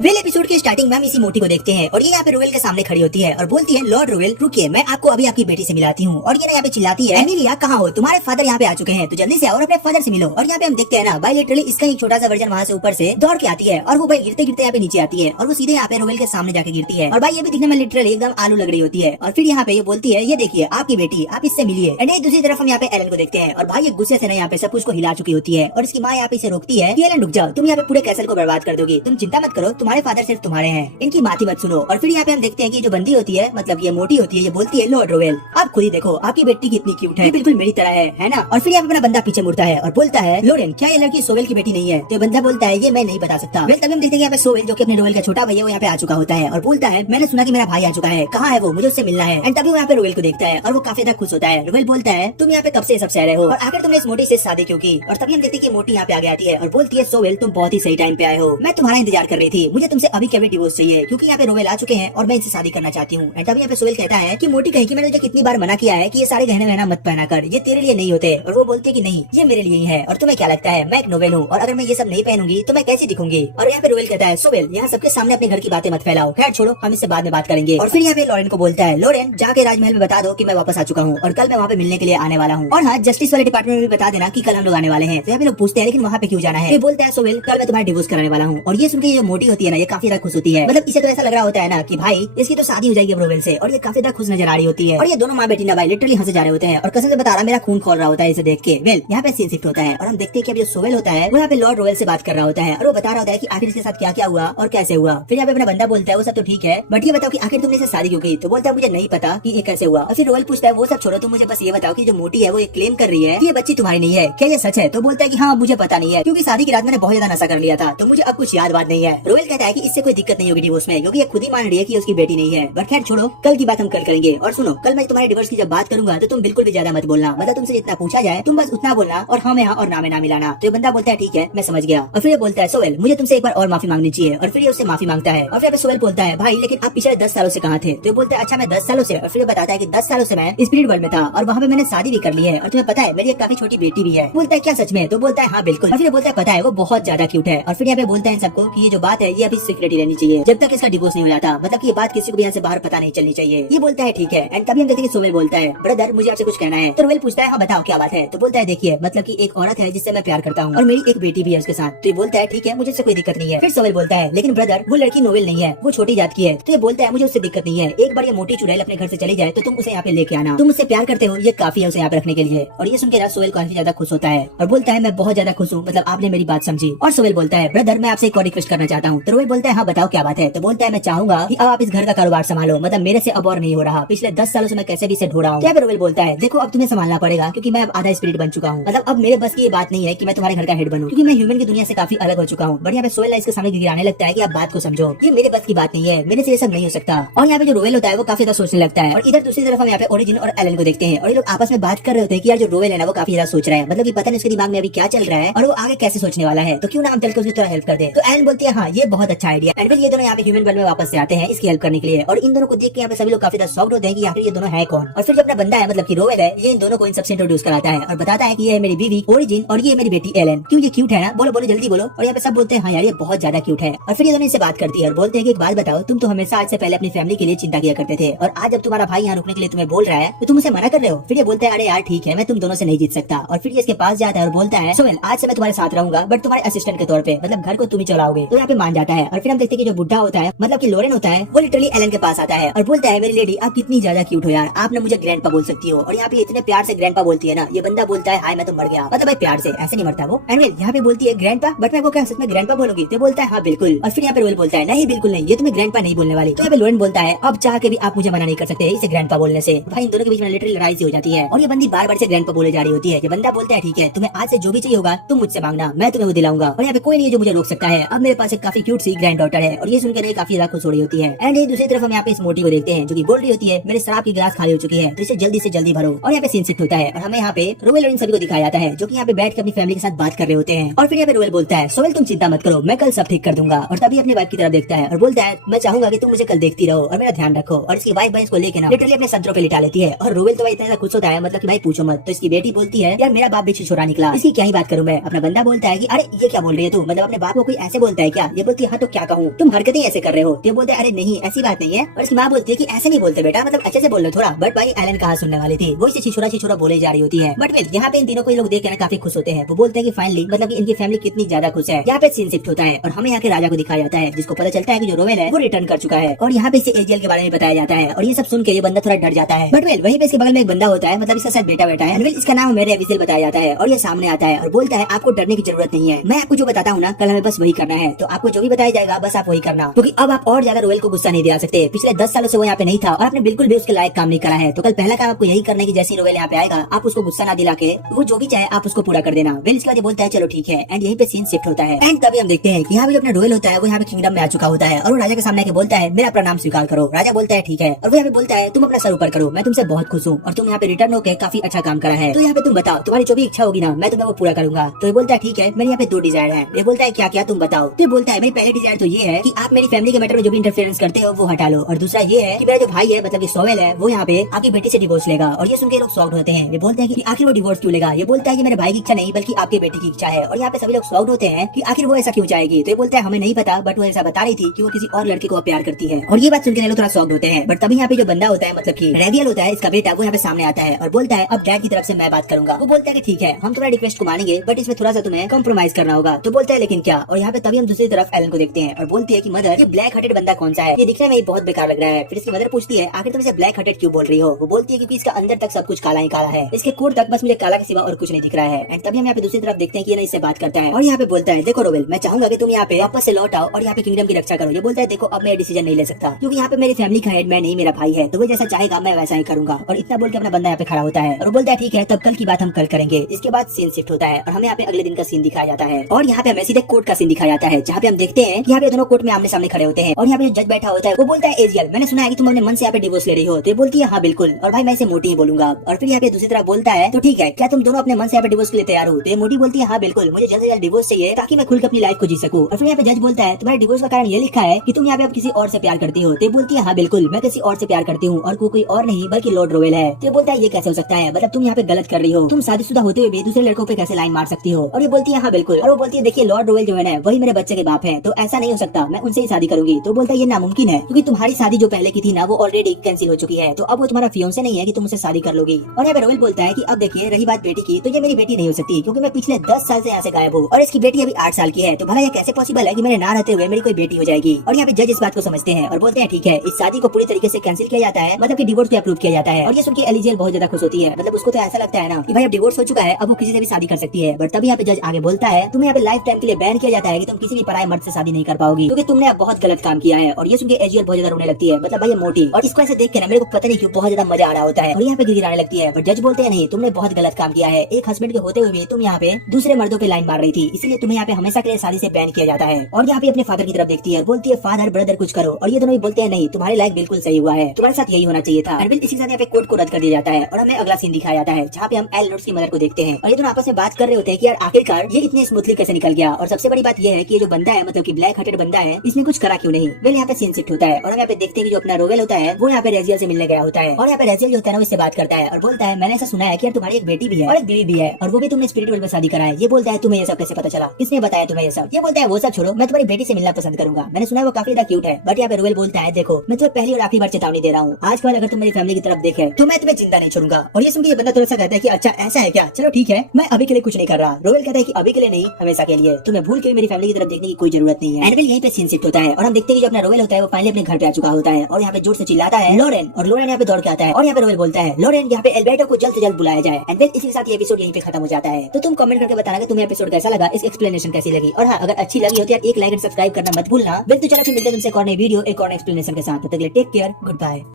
Well episode के starting में हम इसी मोटी को देखते हैं और ये यहाँ पे रोवेल के सामने खड़ी होती है और बोलती है, लॉर्ड रोवेल रुकिए, मैं आपको अभी आपकी बेटी से मिलाती हूँ। और ये ना यहाँ पे चिल्लाती है, एमिलिया कहाँ हो, तुम्हारे फादर यहाँ पे आ चुके हैं, तो जल्दी से आओ और अपने फादर से मिलो। और यहाँ पे हम देखते हैं ना भाई लिटरली इसका एक छोटा सा वर्जन वहाँ से ऊपर से दौड़ के आती है और वो भाई गिरते गिरते यहाँ पे नीचे आती है और वो सीधे यहाँ पे रोवेल के सामने जाके गिरती है। और भाई ये भी दिखने में लिटरली एकदम आलू लग रही होती है। और फिर यहाँ पे ये बोलती है, ये देखिए आपकी बेटी, आप इससे मिलिए। एंड दूसरी तरफ हम यहाँ पे एलन को देखते हैं और भाई ये गुस्से से ना यहाँ पे सब कुछ को हिला चुकी होती है और इसकी माँ यहाँ पे इसे रोकती है, एलन रुक जाओ, तुम यहाँ पे पूरे कैसल को बर्बाद कर दोगी, तुम चिंता मत करो, तुम्हारे फादर सिर्फ तुम्हारे हैं, इनकी बात ही मत सुनो। और फिर यहाँ पे हम देखते हैं कि जो बंदी होती है, मतलब ये मोटी होती है, ये बोलती है, लॉर्ड रोवेल आप खुद ही देखो आपकी बेटी कितनी क्यूट है, बिल्कुल मेरी तरह है ना। और फिर यहाँ पे अपना बंदा पीछे मुड़ता है और बोलता है, लोरेन क्या ये लड़की सोवेल की बेटी नहीं है? तो बंदा बोलता है, ये मैं नहीं बता सकता। वेल तभी हम देखते हैं यहाँ पे सोवेल जो कि अपने रोवेल का छोटा भाई है वो यहाँ पे आ चुका होता है और बोलता है, मैंने सुना कि मेरा भाई आ चुका है, कहाँ है वो, मुझे उससे मिलना है। एंड तभी वो यहाँ पे रोवेल को देखता है और वो काफी ज्यादा खुश होता है। रोवेल बोलता है, तुम यहाँ पे कब से सब सह रहे हो और आखिर तुमने इस मोटी से शादी क्यों की? और तभी हम देखते हैं कि मोटी यहाँ पे आगे आती है और बोलती है, सोवेल तुम बहुत ही सही टाइम पे आए हो, मैं तुम्हारा इंतजार कर रही थी, मुझे तुमसे अभी के अभी डिवोर्स चाहिए क्योंकि यहाँ पे रोवेल आ चुके हैं और मैं इनसे शादी करना चाहती हूँ। तभी यहाँ पे सोवेल कहता है कि मोटी कहीं कि मैंने तुझे कितनी बार मना किया है कि ये सारे गहने वहना मत पहना कर, ये तेरे लिए नहीं होते। और वो बोलती है कि नहीं, ये मेरे लिए ही है। और तुम्हें क्या लगता है मैं एक नोवेल हूँ और अगर मैं ये सब नहीं पहनूंगी तो मैं कैसी दिखूंगी? और यहाँ पे रोवेल कहता है, सोवेल यहाँ सबके सामने अपने घर की बातें मत फैलाओ, खैर छोड़ो, हम इससे बाद में बात करेंगे। और फिर यहाँ पे लॉरेन को बोलता है, लोरेन जाके राजमहल में बता दो कि मैं वापस आ चुका हूँ और कल मैं वहाँ पे मिलने के लिए आने वाला हूँ। और हाँ, जस्टिस वाले डिपार्टमेंट में भी बता देना कि कल हम लोग आने वाले हैं। तो यहाँ पे लोग पूछते हैं, लेकिन वहाँ पे क्यों जाना है? बोलता है, सोवेल कल मैं तुम्हारा डिवोर्स कराने वाला हूँ। और ये सुन के जो मोटी होती है ना, ये काफी ज्यादा खुश होती है, मतलब इसे तो ऐसा लग रहा होता है ना कि भाई इसकी तो शादी हो जाएगी अब रोवेल से, और ये काफी ज्यादा खुश नजर आ रही होती है। और ये दोनों माँ बेटी ना भाई लिटरली हंसे जा रहे होते हैं और कसम से बता रहा, मेरा खून खोल रहा होता है इसे देख के। वेल यहाँ पे सीन शिफ्ट होता है और हम देखते हैं कि अब जो सोवेल होता है वो यहाँ पे लॉर्ड रोवेल से बात कर रहा होता है और वो बता रहा होता है कि आखिर इसके साथ क्या क्या हुआ और कैसे हुआ। फिर यहाँ पे अपना बंदा बोलता है, वो सब तो ठीक है, बट ये बताओ कि आखिर तुमने इसे शादी क्यों की? तो बोलता है, मुझे नहीं पता कि ये कैसे हुआ। और फिर रोवेल पूछता है, वो सब छोड़ो, तुम मुझे बस ये बताओ कि जो मोटी है वो ये क्लेम कर रही है कि ये बच्ची तुम्हारी नहीं है, क्या ये सच है? तो बोलता है कि हाँ मुझे पता नहीं है क्योंकि शादी की रात मैंने बहुत ज्यादा नशा कर लिया था, तो मुझे अब कुछ याद बात नहीं है। रोवेल कहता है कि इससे कोई दिक्कत नहीं होगी डिवोर्स में, क्योंकि ये खुद ही मान रही है कि उसकी बेटी नहीं है। बट खैर छोड़ो, कल की बात हम कल करेंगे। और सुनो, कल मैं तुम्हारे डिवोर्स की जब बात करूंगा तो तुम बिल्कुल भी ज्यादा मत बोलना, मतलब तुमसे जितना पूछा जाए तुम बस उतना बोलना और हाँ में हाँ और ना में ना मिलाना। तो ये बंदा बोलता है, ठीक है मैं समझ गया। और फिर ये बोलता है, सोवेल मुझे तुमसे एक बार और माफी मांगनी चाहिए। और फिर ये उससे माफी मांगता है और फिर सोवेल बोलता है, भाई लेकिन आप पिछले 10 सालों से कहाँ थे? तो ये बोलता है, अच्छा मैं 10 सालों से। और फिर ये बताता है कि 10 सालों से मैं स्पिरिट वर्ल्ड में था और वहाँ पे मैंने शादी भी कर ली है और तुम्हें पता है मेरी एक काफी छोटी बेटी भी है। बोलता है, क्या सच में? तो बोलता है, हाँ बिल्कुल। और फिर बोलता है, पता है वो बहुत ज्यादा क्यूट है। और फिर यहाँ पे बोलता है सबको कि ये जो बात है ये अभी सीक्रेट ही रहनी चाहिए जब तक इसका डिवोर्स नहीं हो जाता, मतलब कि ये बात किसी को भी यहाँ से बाहर पता नहीं चलनी चाहिए। ये बोलता है ठीक है। एंड तभी हम देखते हैं सोवेल बोलता है, ब्रदर मुझे आपसे कुछ कहना है। तो रोवेल पूछता है, हाँ बताओ क्या बात है? तो बोलता है, देखिए मतलब कि एक औरत है जिससे मैं प्यार करता हूँ और मेरी एक बेटी भी है उसके साथ। तो ये बोलता है, ठीक है मुझे इससे कोई दिक्कत नहीं है। फिर सोवेल बोलता है, लेकिन ब्रदर वो लड़की नोवेल नहीं है, वो छोटी जात की है। तो ये बोलता है, मुझे उससे दिक्कत नहीं है, एक बार ये मोटी चुड़ैल अपने घर से चली जाए तो तुम उसे यहाँ पे लेके आना, तुम उससे प्यार करते हो, ये काफी है उसे यहाँ पे रखने के लिए। और ये सुनकर सोवेल काफी ज्यादा खुश होता है और बोलता है, मैं बहुत ज्यादा खुश हूँ, मतलब आपने मेरी बात समझी। और सोवेल बोलता है, ब्रदर मैं आपसे एक और रिक्वेस्ट करना चाहता हूँ। तो रोवेल बोलता है, हाँ बताओ क्या बात है? तो बोलता है, मैं चाहूंगा कि अब आप इस घर का कारोबार संभालो, मतलब मेरे से अब और नहीं हो रहा, पिछले 10 सालों से मैं कैसे भी इसे ढो रहा हूँ। तो रोवेल बोलता है, देखो अब तुम्हें संभालना पड़ेगा क्योंकि मैं अब आधा स्पिरिट बन चुका हूँ, मतलब अब मेरे बस की ये बात नहीं है कि मैं तुम्हारे घर का हेड बनूं, क्योंकि मैं ह्यूमन की दुनिया से काफी अलग हो चुका हूँ। बट यहाँ पे सोवेल इसके सामने गिराने लगता है कि आप बात को समझो, ये मेरे बस की बात नहीं है, मेरे से ये सब नहीं हो सकता। और यहाँ पे जो रोवेल होता है वो काफी ज्यादा सोचने लगता है। और इधर दूसरी तरफ हम यहाँ पे ओरिजिन और एलन को देखते हैं और ये लोग आपस में बात कर रहे होते हैं कि यार जो रोवेल है ना वो काफी ज्यादा सोच रहा है, मतलब कि पता नहीं उसके दिमाग में अभी क्या चल रहा है और वो आगे कैसे सोचने वाला है, तो क्यों ना हम चल के उसकी थोड़ा हेल्प कर दे। तो एलन बोलती है, हाँ ये बहुत अच्छा आइडिया। एंड फिर ये दोनों यहाँ पे ह्यूमन वर्ल्ड में वापस से आते हैं इसकी हेल्प करने के लिए और इन दोनों को देख के यहाँ पे सभी लोग काफी ज्यादा शॉक्ड होते हैं कि आखिर ये दोनों है कौन। और फिर जो अपना बंदा है मतलब कि रोवेल है, ये इन दोनों को इन सबसे इंट्रोड्यूस कराता है और बताता है कि ये है मेरी बीवी ओरिजिन और ये मेरी बेटी एलन। क्यों ये क्यूट है ना? बोलो बोलो जल्दी बोलो। और यहाँ पे सब बोलते हैं, हाँ यार ये बहुत ज्यादा क्यूट है। और फिर ये दोनों इससे बात करती है और बोलते हैं कि एक बात बताओ, तुम तो हमेशा आज से पहले अपनी फैमिली के लिए चिंता किया करते थे और आज जब तुम्हारा भाई यहाँ रुकने के लिए तुम्हें बोल रहा है तो तुम उसे मना कर रहे हो। फिर ये बोलता है, अरे यार ठीक है मैं तुम दोनों से नहीं जीत सकता। और फिर ये इसके पास जाता है और बोलता है, सोवेल आज से मैं तुम्हारे साथ रहूंगा बट तुम्हारे असिस्टेंट के तौर पे, मतलब घर को तुम ही चलाओगे। तो यहाँ पे मान जाता है। और फिर हम देखते हैं कि जो बुढ़ा होता है मतलब कि लोरेन होता है वो लिटरली एलन के पास आता है और बोलता है, मेरी लेडी आप कितनी ज्यादा क्यूट हो यार, आपने मुझे ग्रैंडपा बोल सकती हो। और यहाँ पे इतने प्यार से ग्रैंडपा बोलती है ना, ये बंदा बोलता है, हाय मैं तो मर गया, मतलब भाई प्यार से ऐसे नहीं मरता वो। एंड यहाँ पे बोलती है ग्रैंडपा, बट मैं वो क्या सच में ग्रैंडपा बोलूंगी? तो बोलता है, हाँ बिल्कुल। और फिर यहाँ पे रोवेल बोलता है, नहीं बिल्कुल नहीं, ये तुम्हें ग्रैंडपा नहीं बोलने वाली। तो यहाँ पे लोरेन बोलता है, अब चाह के भी आप मुझे मना नहीं कर सकते इसे ग्रैंडपा बोलने से। भाई इन दोनों के बीच में लिटरली लड़ाई सी हो जाती है और ये बंदी बार बार से ग्रैंडपा बोले जा रही होती है। ये बंदा बोलता है, ठीक है तुम्हें आज से जो भी चाहिए होगा तुम मुझसे मांगना, मैं तुम्हें वो दिलाऊंगा और यहाँ पे कोई नहीं है जो मुझे रोक सकता है। अब मेरे पास एक काफी क्यूट सी ग्रैंड डॉटर है। और ये सुनकर ये काफी ज्यादा खुश हो रही होती है। एंड दूसरी तरफ हम यहाँ पे इस मोटी को देखते हैं जो की बोल रही होती है, मेरे शराब की गिलास खाली हो चुकी है तो इसे जल्दी से जल्दी भरो। और यहाँ पे सीन शिफ्ट होता है और हमें यहाँ पे रोवेल और इन सभी को दिखाया जाता है जो की यहाँ पे बैठ के अपनी फैमिली के साथ बात कर रहे होते हैं। और फिर यहाँ पे रोवेल बोलता है, सोवेल तुम चिंता मत करो, मैं कल सब ठीक कर दूंगा। और तभी अपनी वाइफ की तरफ देखता है और बोलता है, मैं चाहूंगा कि तुम मुझे कल देखती रहो और मेरा ध्यान रखो। और इसकी वाइफ भाई इसको लेके ना लिटरली अपने संतरों पे लिटा लेती है। और रोवेल तो भाई इतना खुश होता है मतलब कि भाई पूछो मत। तो इसकी बेटी बोलती है, यार मेरा बाप भी छोरा निकला, इसकी क्या ही बात करूं मैं। अपना बंदा बोलता है कि अरे ये क्या बोल रही है तू, मतलब अपने बाप को कोई ऐसे बोलता है क्या? ये बोलती है, है हाँ तो क्या कहूँ, तुम हरकतें ऐसे कर रहे हो। तो बोलते अरे नहीं ऐसी बात नहीं है। और उसकी माँ बोलती है कि ऐसे नहीं बोलते बेटा, मतलब अच्छे से बोल लो थोड़ा। बट भाई एलन कहाँ सुनने वाली थी, वो इसे छिछोरा बोले जा रही होती है। बट वेल यहाँ पे इन तीनों को लोग देख के काफी खुश होते हैं। वो बोलते हैं कि फाइनली मतलब कि इनकी फैमिली कितनी ज्यादा खुश है। यहाँ पे सीन शिफ्ट होता है और हमें यहाँ के राजा को दिखाया जाता है, जिसको पता चलता है कि जो रोवेल है वो रिटर्न कर चुका है। और यहाँ पे इसे एजियल के बारे में बताया जाता है और ये सब सुन के ये बंदा थोड़ा डर जाता है। बट वेल वहीं पे इसके बगल में एक बंदा होता है, मतलब इसका शायद बेटा है। वेल इसका नाम मेरे विजिल बताया जाता है और ये सामने आता है और बोलता है आपको डरने की जरूरत नहीं है, मैं आपको जो बताता हूँ ना कल हमें बस वही करना है। तो आपको जो भी बताया जाएगा बस आप वही करना, क्योंकि अब आप और ज्यादा रोवेल को गुस्सा नहीं दिला सकते। पिछले 10 सालों से वो यहाँ पे नहीं था और आपने बिल्कुल भी उसके लायक काम नहीं करा है। तो कल पहला काम आपको यही करना है कि जैसे रोवेल यहाँ पे आएगा आप उसको गुस्सा ना दिला के वो जो भी चाहे आप उसको पूरा कर देना। वेल इसके बाद बोलता है चलो ठीक है। एंड यहीं पे सीन शिफ्ट होता है एंड तभी हम देखते हैं कि यहाँ पे जो अपना रोवेल होता है वो यहाँ पे किंगडम में आ चुका होता है और वो राजा के सामने आके बोलता है मेरा प्रणाम स्वीकार करो। राजा बोलता है ठीक है और वो यहाँ पे बोलता है तुम अपना सर ऊपर करो, मैं तुमसे बहुत खुश हूँ और तुम यहाँ पे रिटर्न होकर काफी अच्छा काम करा है। तो यहाँ पे तुम बताओ तुम्हारी जो भी इच्छा होगी ना मैं तुम्हें वो पूरा करूंगा। तो ये बोलता है ठीक है मेरे यहाँ पे 2 डिजायर है। ये बोलता है क्या क्या तुम बताओ। तो ये बोलता है मेरी पहली डिजायर तो ये है कि आप मेरी फैमिली के मैटर में जो भी इंटरफेरेंस करते हो वो हटा लो, और दूसरा ये है कि मेरा जो भाई है मतलब कि सोवेल है वो यहाँ पे आपकी बेटी से डिवोर्स लेगा। और ये सुन के लोग शॉक्ड होते हैं। ये बोलते हैं कि आखिर वो डिवोर्स क्यों लेगा। ये बोलता है कि मेरे भाई की इच्छा नहीं बल्कि आपके बेटी की इच्छा है। और यहाँ पे सभी लोग शॉक्ड होते हैं कि आखिर वो ऐसा क्यों चाहेगी। तो ये बोलता है हमें नहीं पता बट वो ऐसा बता रही थी कि वो किसी और लड़के को प्यार करती है। और ये बात सुनकर लोग थोड़ा शॉक्ड होते हैं। बट तभी यहाँ पे जो बंदा होता है मतलब कि रेवियल होता है इसका बेटा, वो यहाँ पे सामने आता है और बोलता है अब डैड की तरफ से मैं बात करूंगा। वो बोलता है कि ठीक है हम तुम्हारा रिक्वेस्ट को मानेंगे बट इसमें थोड़ा सा तुम्हें कॉम्प्रोमाइज करना होगा। तो बोलता है लेकिन क्या। और यहाँ पे तभी हम दूसरी तरफ एलन को देखते हैं और बोलती है कि मदर ये ब्लैक हार्टेड बंदा कौन सा है, ये दिखने में बहुत बेकार लग रहा है। फिर इसकी मदर पूछती है आखिर तुम इसे ब्लैक हार्टेड क्यों बोल रही हो। वो बोलती है क्योंकि इसका अंदर तक सब कुछ काला ही काला है, इसके कोर तक बस मुझे काला के सिवा और कुछ नहीं दिख रहा है। एंड तभी हम यहाँ पे दूसरी तरफ देखते हैं कि ये इससे बात करता है और यहाँ पे बोलता है देखो रोवेल मैं चाहूंगा कि तुम यहाँ पे वापस से लौट आओ और यहाँ पे किंगडम की रक्षा करो। ये बोलता है देखो अब मैं डिसीजन नहीं ले सकता क्योंकि यहाँ पे मेरी फैमिली का हेड मैं नहीं, मेरा भाई है, तो वो जैसा चाहेगा मैं वैसा ही करूंगा। और इतना बोल के अपना बंदा यहाँ पे खड़ा होता है और बोलता है ठीक है तब कल की बात हम कल करेंगे। इसके बाद सीन शिफ्ट होता है और हमें यहाँ पे अगले दिन का सीन दिखाया जाता है और यहाँ पे हमें सीधे कोर्ट का सीन दिखाया जाता है जहाँ पे हम देखते हैं कि यहाँ पे दोनों कोर्ट में आमने सामने खड़े होते हैं और यहाँ पे जज बैठा होता है। वो बोलता है एजियल मैंने सुना है कि तुम अपने मन से यहाँ पे डिवोर्स ले रही हो। तो ये बोलती है हाँ बिल्कुल, और भाई मैं इसे मोटी ही बोलूंगा। और फिर यहाँ पे दूसरी तरफ बोलता है तो ठीक है क्या तुम दोनों अपने मन से यहाँ पे डिवोर्स के लिए तैयार हो। तो ये मोटी बोलती है हाँ बिल्कुल, मुझे जल्द से जल्द डिवोर्स चाहिए ताकि मैं खुलकर अपनी लाइफ को जी सकूं। और फिर यहाँ पे जज बोलता है तुम्हारे डिवोर्स का कारण ये लिखा है कि तुम यहाँ पे अब किसी और से प्यार करती हो। तो ये बोलती है हाँ बिल्कुल मैं किसी और से प्यार करती हूँ और कोई और नहीं बल्कि लॉर्ड रोवेल है। तो ये बोलता है ये कैसे हो सकता है, मतलब तुम यहाँ पे गलत कर रही हो, तुम शादीशुदा होते हुए भी दूसरे लड़कों पे कैसे लाइन मार सकती हो। और ये बोलती है हाँ बिल्कुल, और वो बोलती है देखिए लॉर्ड रोवेल जो है ना वही मेरे बच्चे के बाप है, तो ऐसा नहीं हो सकता, मैं उनसे ही शादी करूंगी। तो बोलता है ये नामुमकिन है क्योंकि तुम्हारी शादी जो पहले की थी ना वो ऑलरेडी कैंसिल हो चुकी है, तो अब वो तुम्हारा फियोंसे नहीं है कि तुम उससे शादी कर लोगी। और यहाँ पे रोवेल बोलता है कि अब देखिए रही बात बेटी की, तो ये मेरी बेटी नहीं हो सकती क्योंकि मैं पिछले 10 साल से यहाँ से गायब हूँ और इसकी बेटी अभी 8 साल की है, तो भला ये कैसे पॉसिबल है कि मेरे ना रहते हुए मेरी कोई बेटी हो जाएगी। और यहाँ पे जज इस बात को समझते हैं और बोलते हैं ठीक है इस शादी को पूरी तरीके से कैंसिल किया जाता है, मतलब कि डिवोर्स को अप्रूव किया जाता है। और ये सुन के एलिजियल बहुत ज्यादा खुश होती है, मतलब उसको तो ऐसा लगता है ना कि भाई अब डिवोर्स हो चुका है, अब वो किसी से भी शादी कर सकती है। बट तभी यहाँ पे जज आगे बोलता है तुम्हें यहाँ पे लाइफ टाइम के लिए बैन किया जाता है कि तुम किसी भी पराये मर्द से शादी नहीं कर पाओगी क्योंकि तुमने अब बहुत गलत काम किया है। और ये सुन के एजियल बहुत ज्यादा रोने लगती है, मतलब भाई ये मोटी, और इसको ऐसे देख के ना मेरे को पता नहीं क्यों बहुत ज्यादा मजा आ रहा होता है और यहाँ पे गिड़गिड़ाने लगती है। बट जज बोलते हैं नहीं तुमने बहुत गलत काम किया है, एक हस्बैंड के होते हुए भी तुम यहाँ पे दूसरे मर्दों पे लाइन मार रही थी, इसलिए तुम्हें यहाँ पे हमेशा के लिए शादी से बैन किया जाता है। और यहाँ पे अपने फादर की तरफ देखती है, बोलती है फादर ब्रदर कुछ करो। और ये दोनों भी बोलते हैं नहीं तुम्हारे लायक बिल्कुल सही हुआ है, तुम्हारे साथ यही होना चाहिए था। एंड इसी के साथ यहाँ पे कोर्ट को रद्द कर दिया जाता है और हमें अगला सीन दिखाया जाता है जहाँ पे हम एल नोट्स की मदर को देखते हैं और ये दोनों आपस में बात कर रहे होते हैं कि यार आखिरकार ये इतने स्मूथली कैसे निकल गया। और सबसे बड़ी बात ये है कि ये जो बंदा है मतलब कि ब्लैक हार्टेड बंदा है इसने कुछ करा क्यों नहीं। वेल यहाँ पे सीन शिफ्ट होता है और हम यहाँ पे देखते हैं कि जो अपना रोवेल होता है वो यहाँ पे रेजियल से मिलने गया होता है और यहाँ पे रेजियल जो होता है ना उससे बात करता है और बोलता है मैंने ऐसा सुना है कि यार तुम्हारी एक बेटी भी है और एक बीवी भी है और वो भी तुमने स्पिरिट वर्ल्ड में शादी करा है। ये बोलता है तुम्हें ये सब कैसे पता चला, किसने बताया तुम्हें ये सब। ये बोलता है वो सब छोड़ो, मैं तुम्हारी बेटी से मिलना पसंद करूंगा, मैंने सुना है वो काफी ज्यादा क्यूट है। बट यहाँ पे रोवेल बोलता है देखो मैं तुम्हें पहली और आखिरी बार चेतावनी दे रहा हूँ, आज के बाद अगर तुम मेरी फैमिली की तरफ देखे तो मैं तुम्हें जिंदा नहीं छोड़ूंगा। और ये सुन के ये बंदा थोड़ा सा कहता है कि अच्छा ऐसा है क्या, चलो ठीक है मैं अभी के लिए कुछ नहीं कर रहा। रोवेल कहता है कि अभी के लिए नहीं हमेशा के लिए, तुम्हें भूल के मेरी फैमिली की तरफ देखने की कोई जरूरत नहीं है। एंड यहीं पे सीन शिफ्ट होता है और हम देखते हैं कि जो अपना रोवेल होता है वो फाइनली अपने घर पे आ चुका होता है और यहाँ पे जोर से चिल्लाता है लॉरेन, और लॉरेन यहाँ पे दौड़ के आता है और यहाँ पे रोवेल बोलता है लॉरेन यहाँ पे एल्बर्टो को जल्द से जल्द बुलाया जाए। एंड देन इसी के साथ ये एपिसोड यहीं पे खत्म हो जाता है। तो तुम कमेंट करके बताना कि तुम्हें एपिसोड कैसा लगा, इस एक्सप्लेनेशन कैसी लगी, और हाँ अगर अच्छी लगी हो तो यार एक लाइक एंड सब्सक्राइब करना मत भूलना। बिल्कुल चलो फिर मिलते हैं तुमसे एक और नई वीडियो एक और एक्सप्लेनेशन के साथ, तब तक के लिए टेक केयर, गुड बाय।